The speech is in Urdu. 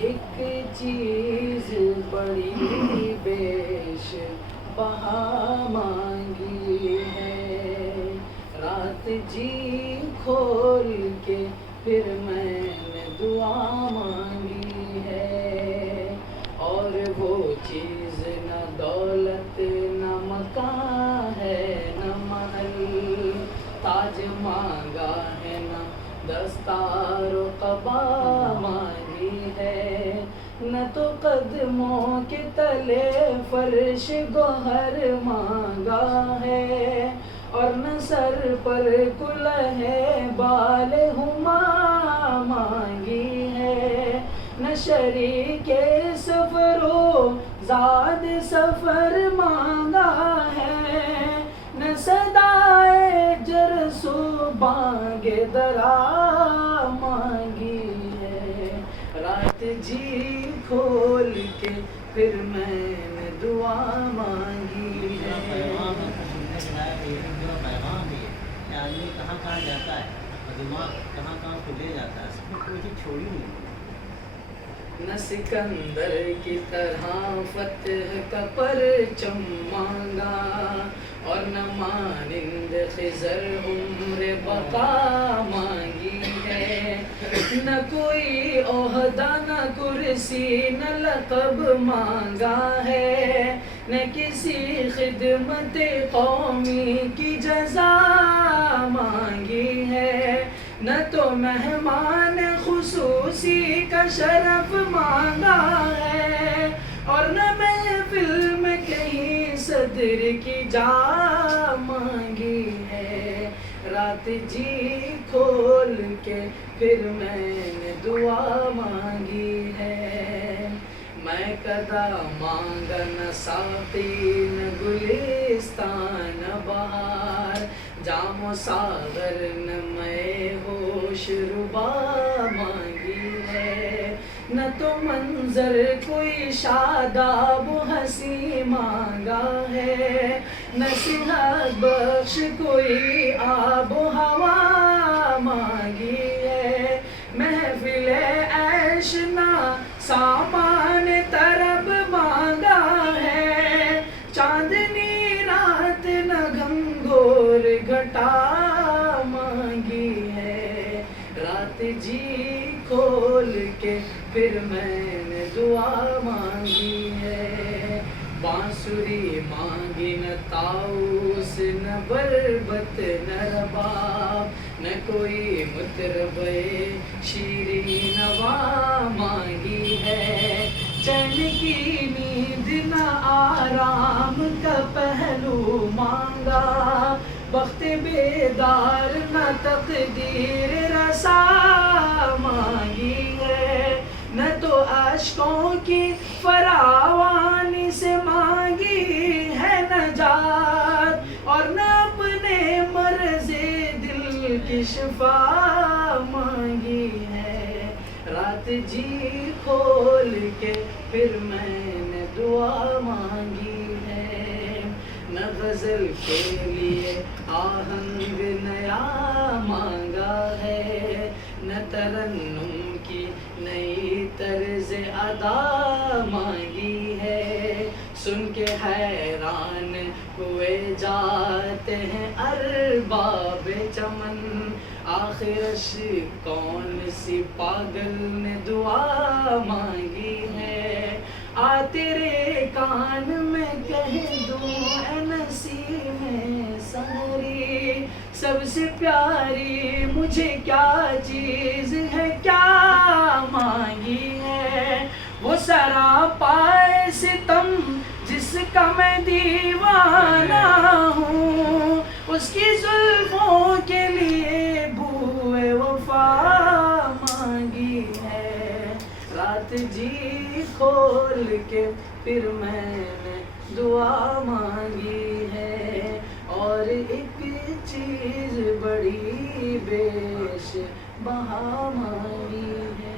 ایک چیز بڑی بیش بہا مانگی ہے، رات جی کھول کے پھر میں نے دعا مانگی ہے، اور وہ چیز نہ دولت نہ مکان ہے نہ محل، تاج مانگا ہے نہ دستار و قبا مانگی ہے، نہ تو قدموں کے تلے فرش گوہر مانگا ہے، اور نہ سر پر کلہ بال ہما مانگی ہے، نہ شریک سفر و زاد سفر مانگا ہے، نہ صدائے جرس و بانگ درا مانگی ہے، رات جی کھول کے پھر میں نے دعا مانگی ہے۔ آدمی کہاں کہاں جاتا ہے اور دماغ کہاں کہاں کو لے جاتا ہے، اس میں کوئی چیز چھوڑی نہیں۔ نہ سکندر کی طرح فتح کا پرچم مانگا، اور نہ مانند خضر عمر بقا مانگی ہے، نہ کوئی عہدہ نہ کرسی نہ لقب مانگا ہے، نہ کسی خدمت قومی کی جزا مانگی ہے، نہ تو مہمان خصوصی کا شرف مانگا ہے، اور نہ محفل میں کہیں صدر کی جا مانگی ہے، رات جی کھول کے پھر میں نے دعا مانگی ہے، میں کدا مانگا نہ ساقی نہ گلستان نہ بہار، جام و ساغر نہ میں ہوش ربا مانگی ہے، نہ تو منظر کوئی شاداب و حسی مانگا ہے، نہ صحت بخش کوئی آب و ہوا مانگی ہے، محفل عیش نہ سامان طرب مانگا ہے، چاندنی رات نہ گھنگور گھٹا مانگی ہے، رات جی کھول کے پھر میں نے دعا مانگی ہے، بانسری مانگی نہ طاؤس نہ بربت نہ رباب، نہ کوئی مطرب شیریں نوا مانگی ہے، چین کی نیند نہ آرام کا پہلو مانگا، وقت بیدار نہ تقدیر رسا مانگی ہے، نہ تو اشکوں کی فراوانی سے مانگی ہے نجات، اور نہ اپنے مرض دل کی شفا مانگی ہے، رات جی کھول کے پھر میں نے دعا مانگی ہے، نہ غزل کے لیے آہنگ نیا مانگا ہے، نہ ترنم کی نئی طرز ادا مانگی ہے، سن کے حیران ہوئے جاتے ہیں ارباب چمن، آخرش کون سی پاگل نے دعا مانگی ہے، آ تیرے کان میں کہہ دوں اے نسیم سحری، سب سے پیاری مجھے کیا چیز ہے کیا مانگی ہے، وہ سراپا ستم جس کا میں دیوانہ ہوں، اس کی زلفوں کے لیے بوئے وفا مانگی ہے، رات جی کھول کے پھر میں نے دعا مانگی ہے، اور ایک چیز بڑی بیش بہا مانگی ہے۔